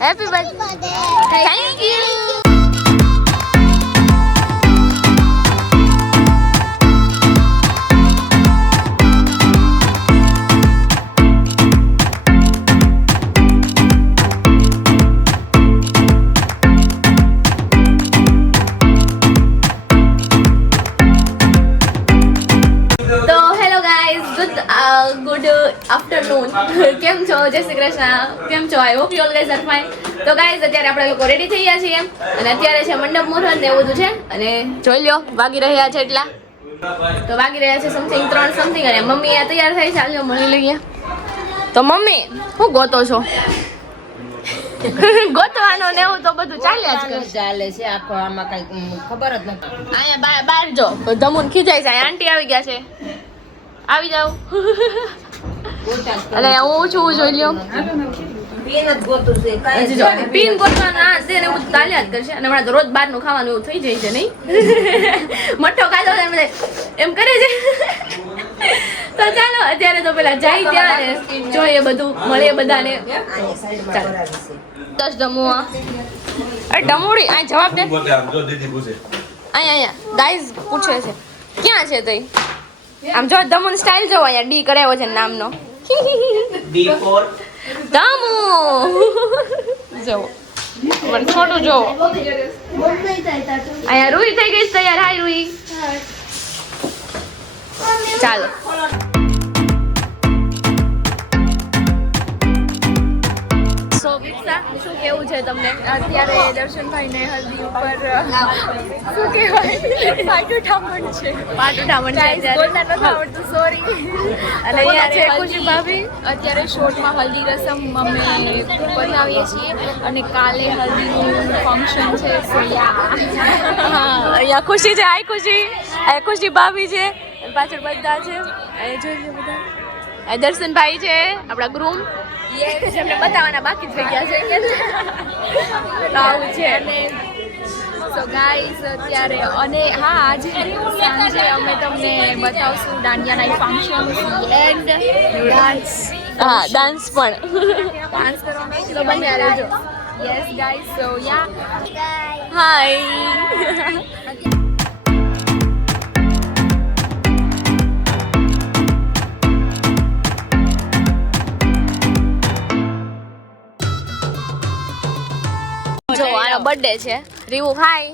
Happy birthday. Thank you. Good afternoon. કેમ છો? જય શ્રી કૃષ્ણ. કેમ છો? I hope you all guys are fine. તો ગાઈઝ અત્યારે આપણે લોકો રેડી થઈ ગયા છીએ અને અત્યારે છે મંડપ મુહૂર્ત ને એવું બધું છે અને જોઈ લ્યો વાગી રહ્યા છે એટલા. તો વાગી રહ્યા છે સમથિંગ 3 સમથિંગ અને મમ્મી આ તૈયાર થઈ છે. ચાલો મળી લઈએ. તો મમ્મી હું ગોતો છો? ગોતવાનો ને એવું તો બધું ચાલ્યા જ કરે. ચાલે છે આખો આમાં કઈ ખબર જ નથી. અહીંયા બહાર જો ધમુન ખીજાય છે. આંટી આવી ગયા છે. આવી જાવ. અલે હું છું જોઈ લ્યો. પીન જ ગોતું છે કાઈ જો પીન ગોતવાના આ છે ને બધું ચાલ્યા જ કરશે અને હમણાં તો રોજ બહારનું ખાવાનું એવું થઈ જાય છે નહીં. મઠ્ઠો ખાધો છે બધા એમ કરે છે. તો ચાલો અત્યારે તો પેલા જાય ત્યાં ને જોઈએ બધું મળીએ બધાને. ચાલો 10 ડમુઆ. અરે ડમુડી આ જવાબ દે. અહીંયા ગાઈઝ પૂછે છે ક્યાં છે તઈ. આમ જો દમન સ્ટાઇલ જો અહીંયા ડી કરાવ્યો છે નામનો. ડી ફોર દમુ જો મને છોટું જો અહીંયા રૂઈ થઈ ગઈ છે તૈયાર. હાય રૂઈ. ચાલો સો વિક્ષા શું કેવું છે તમને? અત્યારે દર્શનભાઈને હલ્દી ઉપર શું કહેવાય પાટું ઠામણ છે. પાટું ઠામણ છે. બોલતા નથી આવડતું, સોરી. અને અહીંયા છે ખુશી ભાભી. અત્યારે શોર્ટમાં હલ્દી રસમ અમે બનાવીએ છીએ અને કાલે હલ્દીનું ફંક્શન છે. અહીંયા ખુશી છે. હાય ખુશી. અહીંયા ખુશી ભાભી છે. પાછળ બધા છે. અહીંયા જોઈ લો બધા. દર્શનભાઈ છે આપણા ગ્રુમ. જેમને બતાવવાના બાકી થઈ ગયા છે. આવું છે. અને સો ગાઈઝ અત્યારે અને હા આજે સાંજે અમે તમને બતાવશું દાંડિયાના ફંક્શન એન્ડ ડાન્સ. હા ડાન્સ પણ. ડાન્સ કરવાનો છે તો બન્યા રહેજો. Yes guys. So ya hi. જો આનો બર્થડે છે. Rivu hi.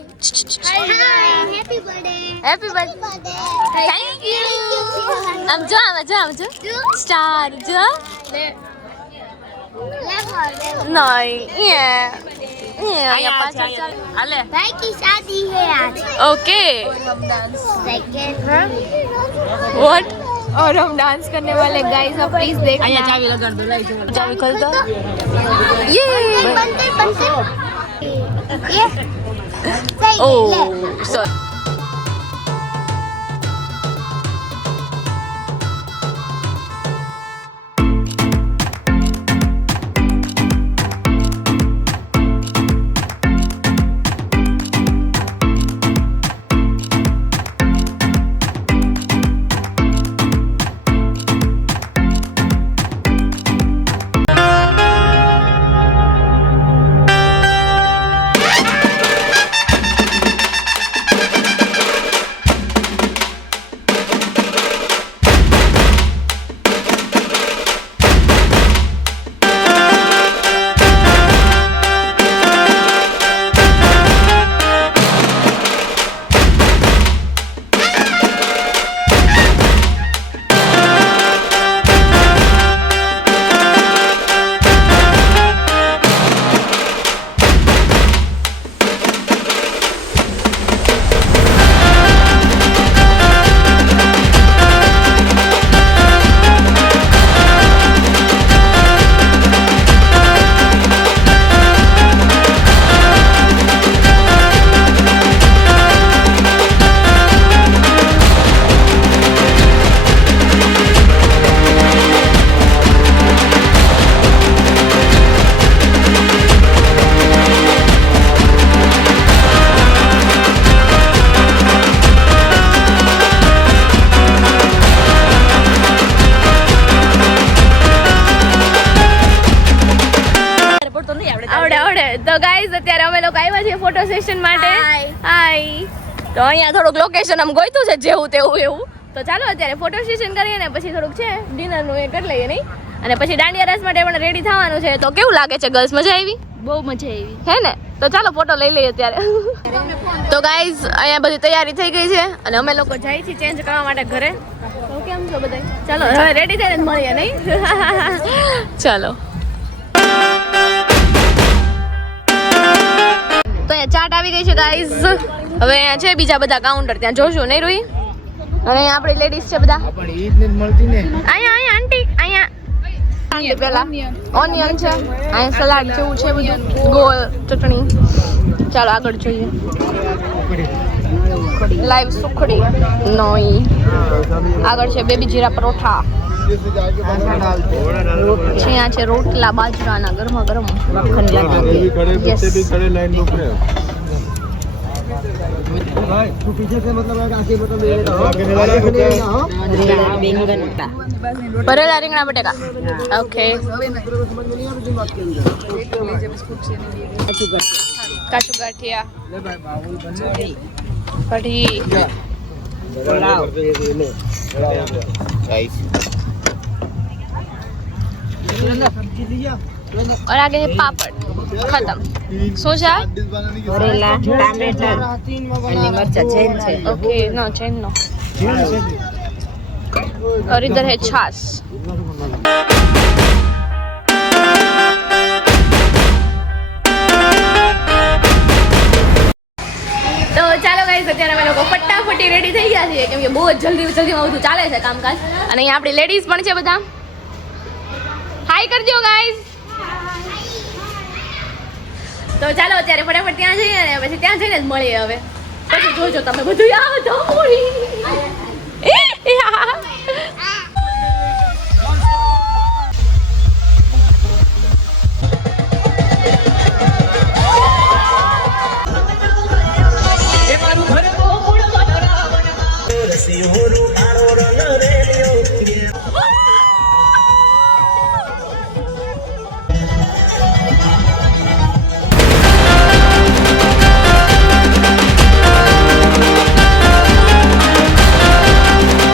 Happy birthday. Happy birthday. Thank you. આમ જો આમ જો આમ જો સ્ટાર જો નહીં અહીંયા પાછળ ચાલ. હાલે भाई की शादी है आज. ओके सेकंड व्हाट और हम डांस करने वाले गाइस अब प्लीज देखना. અહીંયા ચાવી લગાડ દો લઈ જાઓ चाबी खोल दो. ये बनते ये सही ओ ले. सॉरी. આવડતો નહીં આવડે તો ગાઈઝ અત્યારે અમે લોકો આવ્યા છીએ ફોટો સેશન માટે હાય તો અહીંયા થોડુંક લોકેશન આમ ગોઈતું છે જેવું તેવું એવું તો ચાલો અત્યારે ફોટો સેશન કરીએ ને પછી થોડુંક છે ડિનરનું એ કરી લઈએ નહીં અને પછી દાંડિયા રસ માટે પણ રેડી થવાનું છે તો કેવું લાગે છે ગર્લ્સ મજા આવી બહુ મજા આવી હે ને તો ચાલો ફોટો લઈ લઈએ અત્યારે તો ગાઈઝ અહીંયા બધી તૈયારી થઈ ગઈ છે અને અમે લોકો જાય છીએ ચેન્જ કરવા માટે ઘરે તો કેમ છો બધા ચાલો હવે રેડી થઈને જ મળીએ નહીં ચાલો તો અહીંયા ચાટ આવી ગઈ છે ગાઈઝ હવે અહીંયા છે બીજા બધા કાઉન્ટર ત્યાં જોશું નહીં રૂઈ અને અહીંયા આપણી લેડીઝ છે બધા અહીંયા આંટી અહીંયા પેલા ઓનિયન છે અહીંયા સલાડ જેવું છે બધું ગોળ ચટણી ચાલો આગળ જોઈએ લાઈવ સુખડી નોઈ આગળ છે બેબી જીરા પરોઠા અહીંયા છે રોટલા બાજરાના ગરમા ગરમ Yes. ભરેલા રીંગણા બટેકા ઓકે કાચું ગાંઠિયા કઢી और आगे है पापड़ खत्म શું છે ભરેલા ટામેટા અને મરચા ચેન છે ओके नो चैन नो और इधर है छाछ તો ચાલો ગાઈસ અત્યારે અમે લોકો ફટાફટી રેડી થઈ ગયા છીએ કેમ કે બહુ જ જલ્દીમાં બધું ચાલે છે કામકાજ અને અહીંયા આપણી લેડીઝ પણ છે બધા હાય કરજો ગાઈસ તો ચાલો અત્યારે ફટાફટ ત્યાં જઈએ અને પછી ત્યાં જઈને જ મળીએ હવે પછી જોજો તમે બધું યાદ હોળી